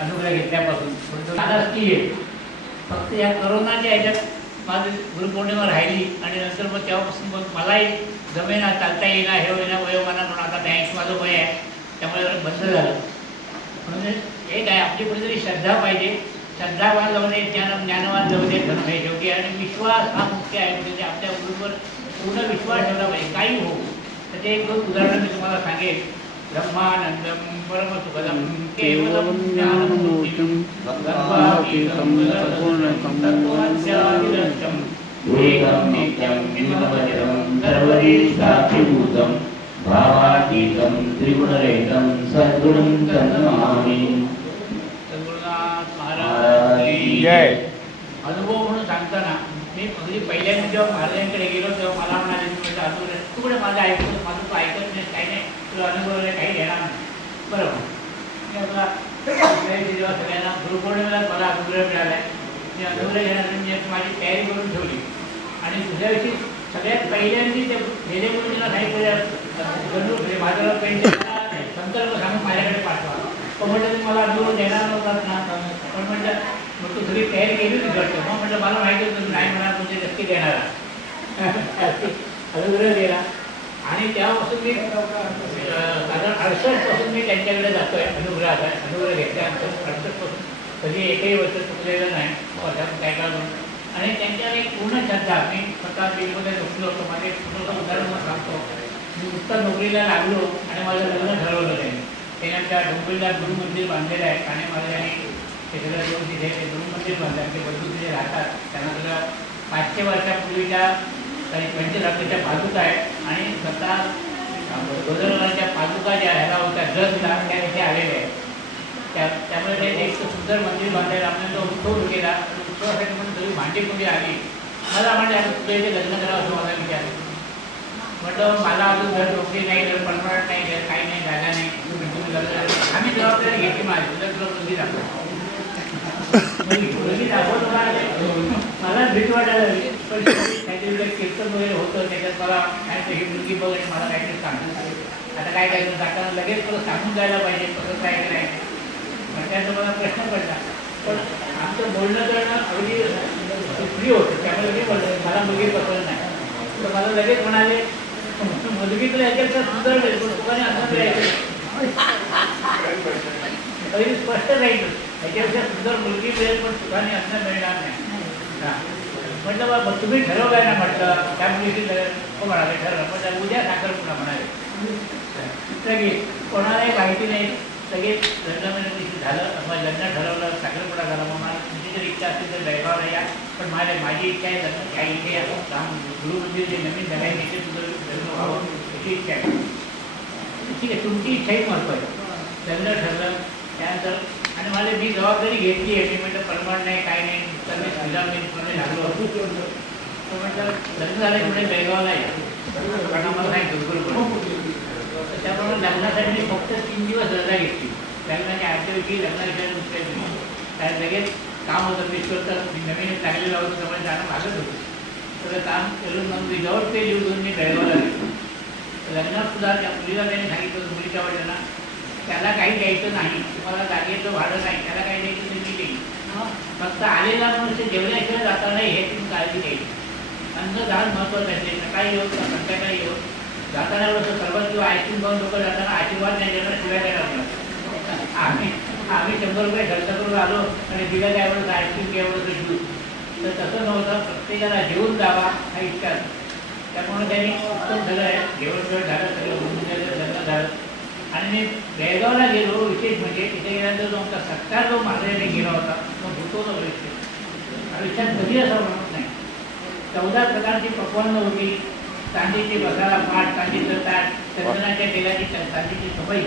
अनुग्रह घेतल्यापासून आलाच की फक्त या करोनाच्या ह्याच्यात माझी गुरुपौर्णिमा राहिली आणि नंतर मग तेव्हापासून मग मलाही जमेना, चालता येईना, हे होईना, वयोमाना म्हणून आता 82 माझं वय आहे, त्यामुळे बंद झालं. म्हणून एक आहे आपली कुठेतरी श्रद्धा पाहिजे, श्रद्धावान जाऊ दे, ज्ञानवान जाऊ दे, धन आहे शेवटी. आणि विश्वास हा मुख्य आहे, म्हणजे आपल्या गुरुवर पूर्ण विश्वास ठेवला पाहिजे काही हो. तर ते एक दोन उदाहरणं मी तुम्हाला सांगेन. ब्रह्मानंदम परमसुखदम केवलम ज्ञानमूर्तिं ब्रह्मातीतं सगुणं तत्त्वमस्यादिलक्ष्यम् एकं नित्यं निर्मलमजरं सर्वदेशाभिभूतं भावातीतं त्रिगुणरहितं सद्गुरुं तन्नमामि. सद्गुरुनाथ महाराज की जय. अनुभव म्हणून सांगताना मी अगदी पहिल्यांदा जेव्हा महाराजांकडे गेलो तेव्हा मला म्हणाले, तू कुठे माझं ऐकतो, माझं तू ऐकत नाही, काही नाही, तुला अनुभव काही घेणार नाही. बरोबर. मी आपला जेव्हा सगळ्यांना गुरुपौर्णिमेला मला अनुग्रह मिळाला आहे, मी अनुग्रह घेण्यासाठी मी माझी तयारी करून ठेवली. आणि दुसऱ्या दिवशी सगळ्यात पहिल्यांदा ते गेले गुरुजींना सांगितलं, माझ्याला पेन्शन संकल्प सांगून माझ्याकडे पाठवा. पण म्हटलं तुम्ही मला अनुभव देणार नव्हतात ना, पण म्हटलं मग तू सगळी तयारी केली होती घडतं. मग म्हटलं मला माहिती होतं नाही म्हणा, तुझे नक्की देणारा अनुग्रह दिला. आणि तेव्हापासून मी साधारण 68पासून मी त्यांच्याकडे जातो आहे अनुग्रहाचा. अनुग्रह घेतल्यानंतर 68पासून कधी एकही वर्ष चुकलेलं नाही, वर्षातून काय काळ. आणि त्यांच्यावर एक पूर्ण श्रद्धा. मी स्वतः बिलमध्ये झोपलो होतो. माझे एक छोटंसं उदाहरण मला सांगतो. मी नुकतं नोकरीला लागलो आणि माझं लग्न ठरवलं त्यांनी आमच्या डोंबिवलीला गुरु मंदिर बांधलेलं आहे. ठाणे महाराजांनी ते सगळं देऊन तिथे ते गुरु मंदिर बांधलं. ते बंधू तिथे राहतात. त्यांना सगळं 500 वर्षापूर्वीच्या काही पंचरत्नाच्या पादुका आहेत. आणि स्वतः गोदरवाच्या पादुका ज्या ह्याला होत्या जसला त्या इथे आलेल्या आहेत. त्यामुळे ते एक सुंदर मंदिर बांधायला आपण जो उत्सव केला. उत्सवासाठी म्हणून सगळी भांडी कोणी आली. मला म्हटलं तुझं इथे लग्न करावं असं मला विचार. म्हटलं मला अजून घर नोकरी नाही, घर परमनंट नाही, घर काही नाही, जागा नाही, तुम्ही लग्न. आम्ही जबाबदारी घेतली माझी, तुला तुला मुलगी दाखव. मुलगी दाखवत मला भीती वाटायला लागली. पण काहीतरी कीर्तन वगैरे होतं त्याच्यात मला काय ही मुलगी बघ आणि मला काहीतरी सांगतो. आता काय करायचं, जाताना लगेच तुला सांगून जायला पाहिजे कसं काय नाही. मग त्याचा मला प्रश्न पडला. पण आमचं बोलणं करणं अगदी फ्री होतं, त्यामुळे मी बोलतो मला मुलगी पसंत नाही. तर मला लगेच म्हणाले मुलगी तुला याच्यापेक्षा सुंदर मिळेल, पण तुला असं मिळायचं पहिली स्पष्ट राहील. याच्यापेक्षा सुंदर मुलगी मिळेल पण सुखाने असं मिळणार नाही. म्हटलं बाबा तुम्ही ठरवलं आहे ना, म्हटलं त्या मुलीची म्हणाले ठरवलं. पण उद्या साखरपुडा म्हणाले. सगळे कोणालाही माहिती नाही, सगळे लग्नामध्ये झालं. मग लग्न ठरवलं, साखरपुडा झाला. मग मला तुमची जर इच्छा असेल तर दैवाला या, पण माझी इच्छा आहे लग्न काय इथे गुरु मंदिर जे नवीन झालं तिथे तुझं लग्न व्हावं याची इच्छा आहे. ठीक आहे, तुमची इच्छाही महत्त्वाची. लग्न ठरलं त्यानंतर आणि मला मी जबाबदारी घेतली आहे. मी म्हटलं परमाण नाही काय नाही, तर मी सुजामध्ये लागलो होतो. तो म्हटलं लग्न झालं म्हणजे बेळगावला या, कारण आम्हाला नाही गुरुकुल. त्यामुळे लग्नासाठी मी फक्त 3 दिवस रजा घेतली. लग्नाच्या आजच्या दिवशी लग्नाच्या दुसऱ्या दिवशी कारण लगेच काम होतं. मिस्टर तर मी नवीन लागलेलं होतं, त्यामुळे जाणं भागत होतं. तर काम करून मग विदाऊट पे लिहून मी बेळगावला गेलो. लग्नात सुद्धा त्या मुलीला त्यांनी सांगितलं मुलीच्या वडिलांना त्याला काही द्यायचं नाही, तुम्हाला जागेचं भाडं नाही, त्याला काही द्यायचं तुम्ही देईल. फक्त आलेला मनुष्य जेवण्याशिवाय जाता नाही हे तुम्ही काळजी घ्यायची. अन्नदान महत्त्वाचं आहे. सकाळी येऊन संध्याकाळी येऊन जाताना एवढं सर्वात किंवा ऐकून 2 लोक जाताना आशीर्वाद नाही देणार, शिवाय देणार. आम्ही 100 रुपये खर्च करून आलो आणि दिलं काय एवढं आईस्क्रीम एवढं घेऊ, तर तसं नव्हतं. प्रत्येकाला जेवून जावा हा इच्छा. त्यामुळे त्यांनी उत्तम झालं आहे. जेवण झालं, सगळं लग्न झालं. आणि मी बेळगावला गेलो. विशेष म्हणजे तिथे गेल्यानंतर जो आमचा सत्कार जो महाराजांनी केला होता तो भूतोचा भविष्य आयुष्यात कधी असं म्हणत नाही. 14 प्रकारची पक्वानं होती. चांदीची बसाला पाट, चांदीचं ताट, चंदनाच्या तेलाची चांदीची सफाई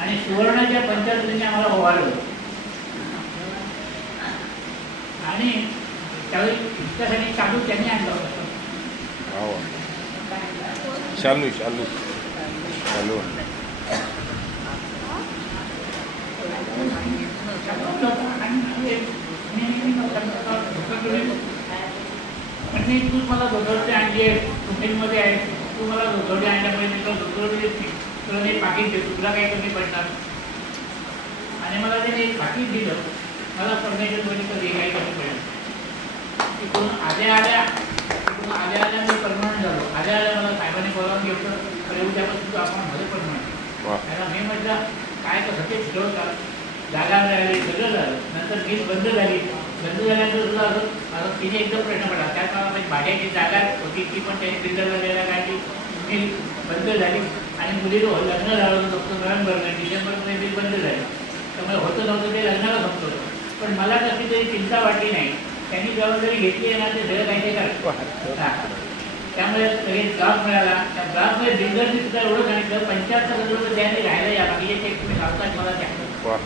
आणि सुवर्णाच्या पंचरत्नांनी आम्हाला ओवाळलं. आणि त्यावेळी इतक्यासाठी चालू त्यांनी आणलं होतं. शालू शालू शालू आणि तू मला दुधवडी आणली आहे, कुठेमध्ये आहे, तू मला दुधवडी आणल्यामुळे मी तुला दुधवडी तुला मी पाकिट देतो, तुला काही कमी पडणार. आणि मला त्याने एक पाकिट दिलं, मला परमेश्वर म्हणजे कधी काही कमी पडेल. तिकडून आल्या आल्या मी परमनंट झालो. आल्या मला साहेबांनी बोलावून घेतलं, तर उद्यापासून आपण मध्ये परमनंट. वा. त्याला मी म्हटलं काय कसं ते ठरवतात, जागा मिळाली, सगळं झालं. नंतर वीज बंद झाल्यानंतर सुद्धा माझा तिने एकदम प्रश्न पडला. त्या काळामध्ये भाड्याची जागा होती, ती पण त्यांनी बिल्डरला द्यायला काढली, मिल बंद झाली आणि मुलीचं लग्न झालं होतं फक्त नोव्हेंबरमध्ये, डिसेंबरमध्ये मिल बंद झाली. त्यामुळे होतं नव्हतं ते लग्नाला संपलं. पण मला कशी तरी चिंता वाटली नाही. त्यांनी जबाबदारी घेतली आहे ना, ते सगळं काही ते करतात. त्यामुळे लगेच जॉब मिळाला. त्या जॉबमध्ये बिल्डरनी सुद्धा एवढं सांगितलं, 75,000 त्यांनी राहायला या, बाकीचे चेक तुम्ही लावतात मला द्या.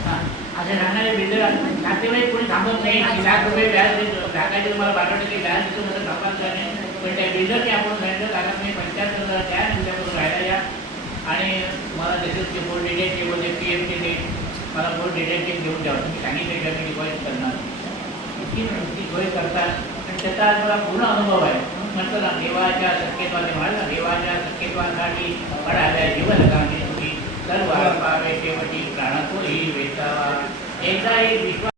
हां, असे राहणारे बिल्डर नातेवाईक कोणी थांबत नाही. ₹1,00,000 व्याज देतो, टाकायचे तुम्हाला 12% व्याज देतो, मला थांबायचं नाही. पण त्या बिल्डरने आपण सांगितलं दादा तुम्ही 75,000 द्या, तुमच्याकडून राहायला या आणि मला त्याच्यात ते बोर्ड डिटेल्स बोलले PFचे ते मला बोर्ड डिटेल्स घेऊन द्यावं. तुम्ही सांगितलं मी डिपॉझिट करणार. इतकी सोय करतात आणि त्याचा आज मला पूर्ण अनुभव आहे. म्हटलं ना, देवाच्या सत्तेत्वाने म्हणाल ना, देवाच्या सत्तेत्वासाठी पडाव्या जीवनकामी तुम्ही सर्व पावे शेवटी प्राणातोही वेचावा. एकदा एक विश्वास